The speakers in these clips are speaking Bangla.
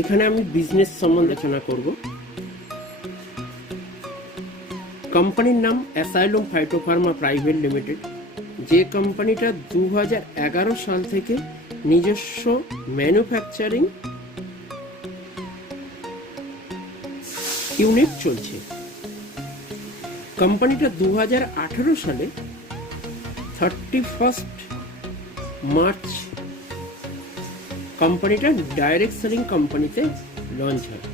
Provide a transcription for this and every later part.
এখানে আমি বিজনেস সম্বন্ধে আলোচনা করব। কোম্পানির নাম অ্যাসাইলম ফাইটোফার্মা প্রাইভেট লিমিটেড, যে কোম্পানিটা 2011 সাল থেকে নিজস্ব ম্যানুফ্যাকচারিং ইউনিট চলছে। কোম্পানিটা 2018 সালে 31 মার্চ কোম্পানিটা ডাইরেক্ট সেলিং কোম্পানিতে লঞ্চ হয়।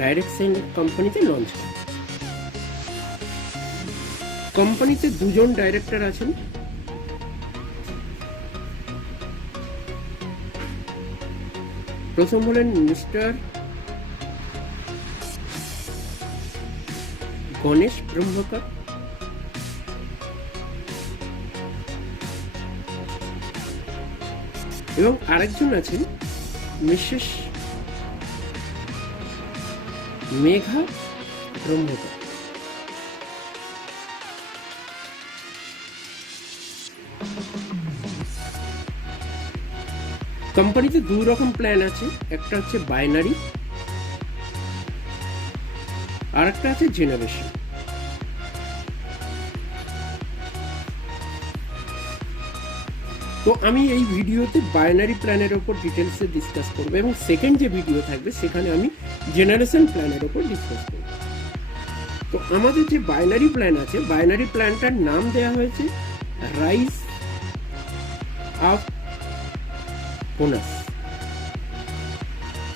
ডাইরেক্ট সেলিং কোম্পানিতে লঞ্চ হয়। কোম্পানিতে দুজন ডাইরেক্টর আছেন। প্রথম হলেন মিস্টার গণেশ ব্রহ্মকার, এবং আরেকজন আছেন মিসেস মেঘা ব্রহ্মকার। কোম্পানিতে দুই রকম প্ল্যান আছে, একটা হচ্ছে বাইনারি আর একটা আছে জেনারেশন। তো আমি এই ভিডিওতে বাইনারি প্ল্যানের ওপর ডিটেলসে ডিসকাস করব, এবং সেকেন্ড যে ভিডিও থাকবে সেখানে আমি জেনারেশন প্ল্যানের ওপর ডিসকাস করব। তো আমাদের যে বাইনারি প্ল্যান আছে, বাইনারি প্ল্যানটার নাম দেওয়া হয়েছে রাইজ আপ বোনাস।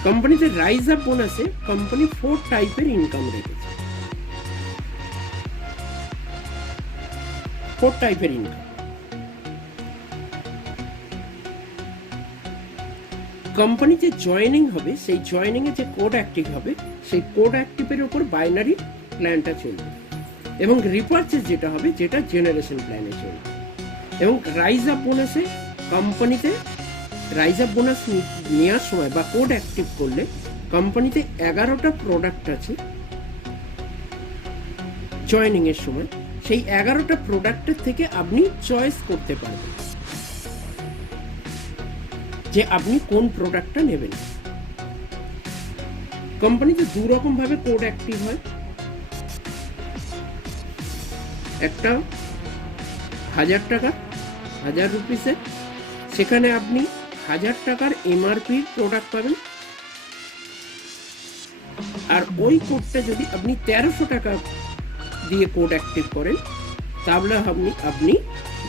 কোম্পানিতে রাইজ আপ বোনাসে কোম্পানি 4 টাইপের ইনকাম রেখেছে। 4 টাইপের ইনকাম। কোম্পানিতে জয়েনিং হবে, সেই জয়েনিং এ যে কোড অ্যাক্টিভ হবে সেই কোড অ্যাক্টিভের উপর বাইনারি প্ল্যানটা চলবে, এবং রিপারচেজ যেটা হবে যেটা জেনারেশন প্ল্যানে চলবে। এবং রাইজ আপ বোনাসে কোম্পানিতে রাইজ আপ বোনাস নেওয়ার সময় বা কোড অ্যাক্টিভ করলে কোম্পানিতে 11টা প্রোডাক্ট আছে জয়েনিং এর সময়। সেই 11টা প্রোডাক্টের থেকে আপনি চয়েস করতে পারবেন যে আপনি কোন প্রোডাক্টটা নেবেন। কোম্পানিতে দু রকম ভাবে কোড অ্যাক্টিভ হয়। একটা 1000 টাকা, 1000 রুপিসের, সেখানে আপনি 1000 টাকার এমআরপি প্রোডাক্ট পাবেন। আর ওই কোডটা যদি আপনি 1300 টাকা দিয়ে কোড অ্যাক্টিভ করেন তাহলে আপনি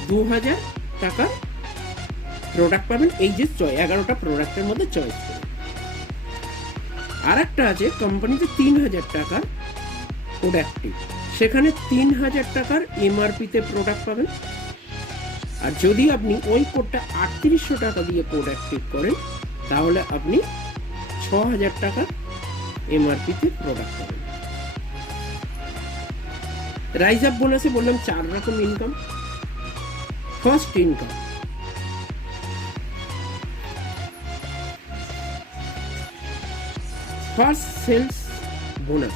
2000 টাকার প্রোডাক্ট পাবেন। এই যে 11টা প্রোডাক্টের মধ্যে চয়েস করুন। আর একটা আছে কোম্পানিতে 3000 টাকার কোড অ্যাক্টিভ, সেখানে 3000 টাকার এমআরপিতে প্রোডাক্ট পাবেন। আর যদি আপনি ওই কোডটা 3800 টাকা দিয়ে কোড অ্যাক্টিভ করেন তাহলে আপনি 6000 টাকার এমআরপিতে প্রোডাক্ট পাবেন। রাইজ আপ বোনাসে বললাম 4 রকম ইনকাম। First income, first sales bonus.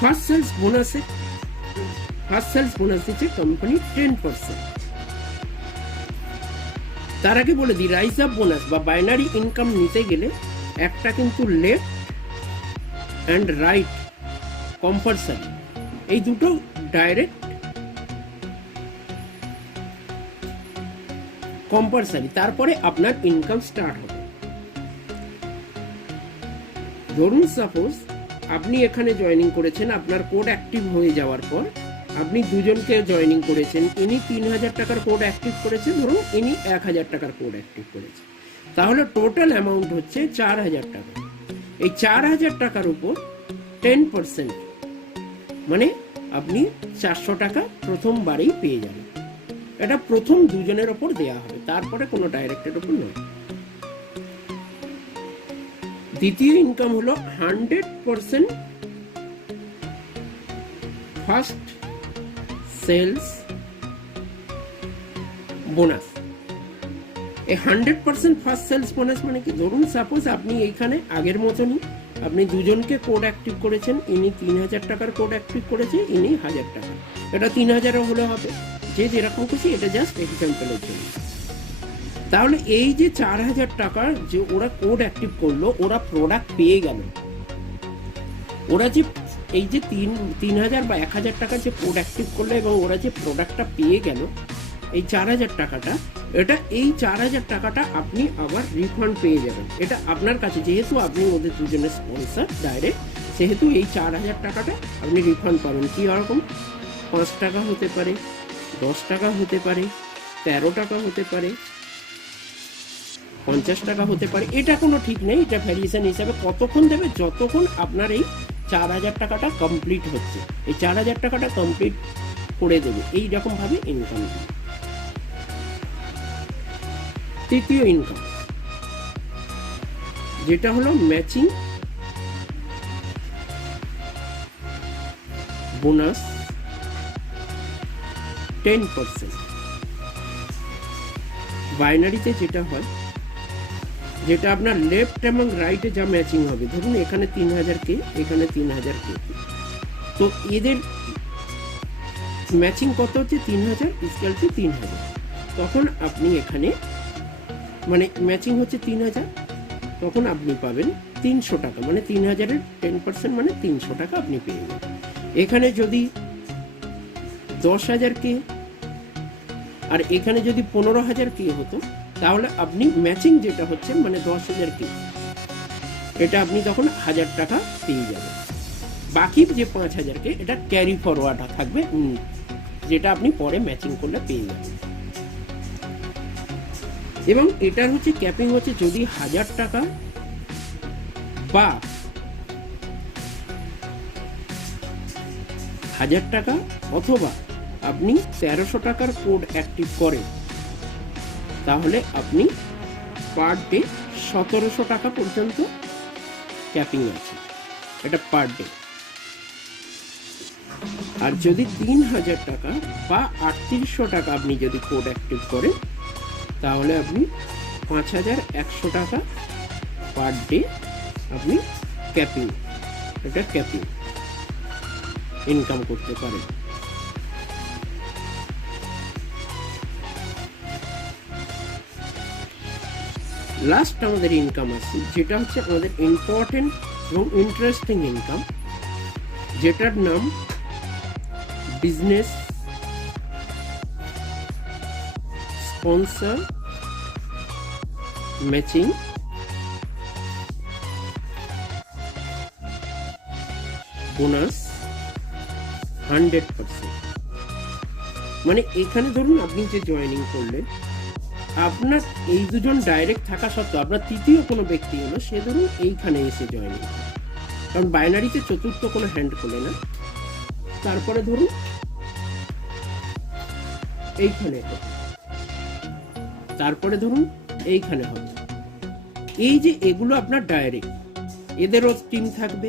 First sales bonus দিচ্ছে কোম্পানি 10%। তার আগে বলে দিই, রাইজ আপ বোনাস বা বাইনারি ইনকাম নিতে গেলে একটা কিন্তু লেফট অ্যান্ড রাইট কম্পালসারি, এই দুটো ডাইরেক্ট কম্পালসারি, তারপরে আপনার ইনকাম স্টার্ট হবে। ধরুন সাপোজ আপনি এখানে জয়েনিং করেছেন, আপনার কোড অ্যাক্টিভ হয়ে যাওয়ার পর আপনি দুজনকে জয়েনিং করেছেন। ইনি 3000 টাকার কোড অ্যাক্টিভ করেছেন, ধরুন ইনি 1000 টাকার কোড অ্যাক্টিভ করেছে, তাহলে টোটাল অ্যামাউন্ট হচ্ছে 4000 টাকা। এই 4000 টাকার উপর 10%, মানে আপনি 400 টাকা প্রথমবারেই পেয়ে যাবেন। এটা প্রথম দুজনের ওপর দেওয়া হবে, তারপরে কোনো ডাইরেক্টের ওপর নয়। দ্বিতীয় ইনকাম হলো 100% ফার্স্ট সেলস বোনাস। এই 100% ফার্স্ট সেলস বোনাস মানে কি, ধরুন সাপোজ আপনি এইখানে আগের মতনই আপনি দুজনকে কোড অ্যাক্টিভ করেছেন, ইনি 3000 টাকার কোড অ্যাক্টিভ করেছে, ইনি 1000 টাকা, এটা 3000ও হলে হবে, যে যেরকম খুশি, এটা জাস্ট এক্সাম্পলের জন্য। তাহলে এই যে 4000 টাকার যে ওরা কোড অ্যাক্টিভ করলো, ওরা প্রোডাক্ট পেয়ে গেল, ওরা যে এই যে 3000 বা 1000 টাকার যে কোড অ্যাক্টিভ করলো এবং ওরা যে প্রোডাক্টটা পেয়ে গেল, এই 4000 টাকাটা, এটা এই 4000 টাকাটা আপনি আবার রিফান্ড পেয়ে যাবেন। এটা আপনার কাছে, যেহেতু আপনি ওদের দুজনের স্পন্সর ডাইরেক্ট, সেহেতু এই 4000 টাকাটা আপনি রিফান্ড পাবেন। কি রকম? 5 টাকা হতে পারে, 10 টাকা হতে পারে, 13 টাকা হতে পারে, 50 টাকা হতে পারে, এটা কোনো ঠিক নেই। এটা ভ্যারিয়েশন হিসাবে কতক্ষণ দেবে, যতক্ষণ আপনার এই 4000 টাকাটা কমপ্লিট হচ্ছে, এই 4000 টাকাটা কমপ্লিট করে দেবে, এই রকম ভাবে ইনকাম। তৃতীয় ইনকাম, যেটা হলো ম্যাচিং বোনাস 10%। বাইনারিতে যেটা হয়, যেটা আপনার লেফট এবং রাইটে যা ম্যাচিং হবে, ধরুন এখানে 3000K, এখানে 3000K, তো এদের ম্যাচিং কত হচ্ছে? 3000 ইকুয়াল টু 3000। তখন আপনি এখানে, মানে ম্যাচিং হচ্ছে 3000, তখন আপনি পাবেন 300 টাকা, মানে 3000-এর 10% মানে 300 টাকা আপনি পেয়ে যাবেন। এখানে যদি 10,000K আর এখানে যদি 15,000K হতো, তাহলে আপনি ম্যাচিং যেটা হচ্ছে মানে 10,000K, এটা আপনি তখন 1000 টাকা পেয়ে যাবেন। বাকি যে 5,000K, এটা ক্যারি ফরওয়ার্ড থাকবে, যেটা আপনি পরে ম্যাচিং করলে পেয়ে যাবেন। এবং এটার হচ্ছে ক্যাপিং হচ্ছে, যদি 1000 টাকা বা 1000 টাকা অথবা আপনি 1300 টাকার কোড অ্যাক্টিভ করেন, তাহলে আপনি পার ডে 1700 টাকা পর্যন্ত ক্যাপিং আছে, এটা পার ডে। আর যদি 3000 টাকা বা 3800 টাকা আপনি যদি কোড অ্যাক্টিভ করেন, তাহলে আপনি 5100 টাকা পার ডে আপনি ক্যাপিং, এটা ক্যাপিং ইনকাম করতে পারেন। লাস্ট আমাদের ইনকাম আছে, যেটা হচ্ছে আমাদের ইম্পর্টেন্ট এবং ইন্টারেস্টিং ইনকাম, যেটার নাম বিজনেস স্পন্সর ম্যাচিং বোনাস 100%। মানে এখানে ধরুন আপনি যে জয়েনিং করলেন, আপনার এই দুজন ডাইরেক্ট থাকা সত্ত্বেও আপনার তৃতীয় কোনো ব্যক্তি হলো, সে ধরুন এইখানে এসে জয়েনিং করে, কারণ বাইনারিতে চতুর্থ কোনো হ্যান্ড খোলে না। তারপরে ধরুন এইখানে হবে, তারপরে ধরুন এইখানে হবে। এই যে এগুলো আপনার ডাইরেক্ট, এদেরও টিম থাকবে,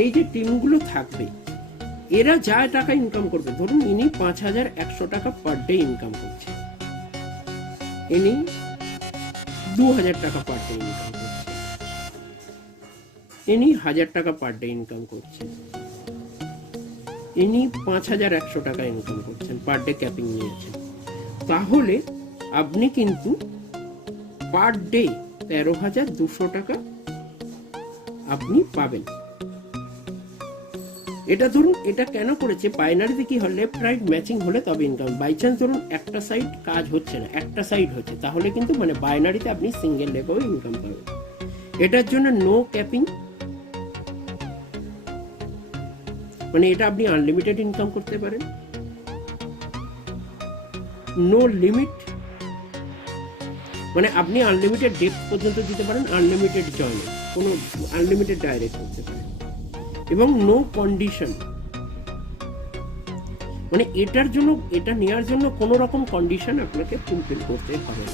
এই যে টিমগুলো থাকবে, এরা যা টাকা ইনকাম করবে, ধরুন ইনি 5100 টাকা পার ডে ইনকাম করছে, ইনি 2000 টাকা পার ডে ইনকাম করছে, ইনি 1000 টাকা পার ডে ইনকাম করছে, ইনি 5100 টাকা ইনকাম করছেন, পার ডে ক্যাপিং নিয়েছেন। তাহলে আপনি কিন্তু পার ডে 13,200 টাকা আপনি পাবেন। এটা ধরুন, এটা কেন করেছে, বাইনারিতে কি হয়, লেফট রাইট ম্যাচিং হলে তবে ইনকাম। বাই চান্স ধরুন একটা সাইড কাজ হচ্ছে না, একটা সাইড হচ্ছে, তাহলে কিন্তু মানে বাইনারিতে আপনি সিঙ্গেল লেগেও ইনকাম পাবেন। এটার জন্য নো ক্যাপিং, মানে এটা আপনি আনলিমিটেড ইনকাম করতে পারেন। নো লিমিট, মানে আপনি আনলিমিটেড ডেপথ পর্যন্ত দিতে পারেন, আনলিমিটেড জয়েনিং, কোনো আনলিমিটেড ডাইরেক্ট করতে পারেন। এবং নো কন্ডিশন, মানে এটার জন্য, এটা নেওয়ার জন্য কোনো রকম কন্ডিশন আপনাকে ফুলফিল করতে হবে।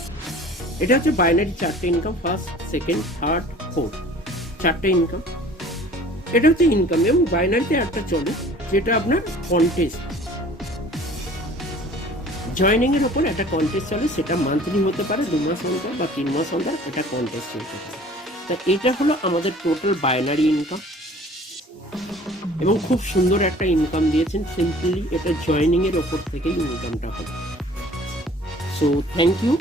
এটা হচ্ছে বাইনারি 4টে income, first, second, third, fourth, 4টে ইনকাম। এটা হচ্ছে ইনকাম। এবং বাইনারিতে একটা চলে, যেটা আপনার কন্টেস্ট, জয়েনিং এর উপর একটা কন্টেস্ট চলে, সেটা মান্থলি হতে পারে, 2 মাস অন্তর বা 3 মাস অন্তর, এটা কন্টেস্ট হতে পারে। তা এটা হলো আমাদের টোটাল বাইনারি ইনকাম, এবং খুব সুন্দর একটা ইনকাম দিয়েছেন। সিম্পলি এটা জয়েনিং এর ওপর থেকেই ইনকামটা হবে। So thank you.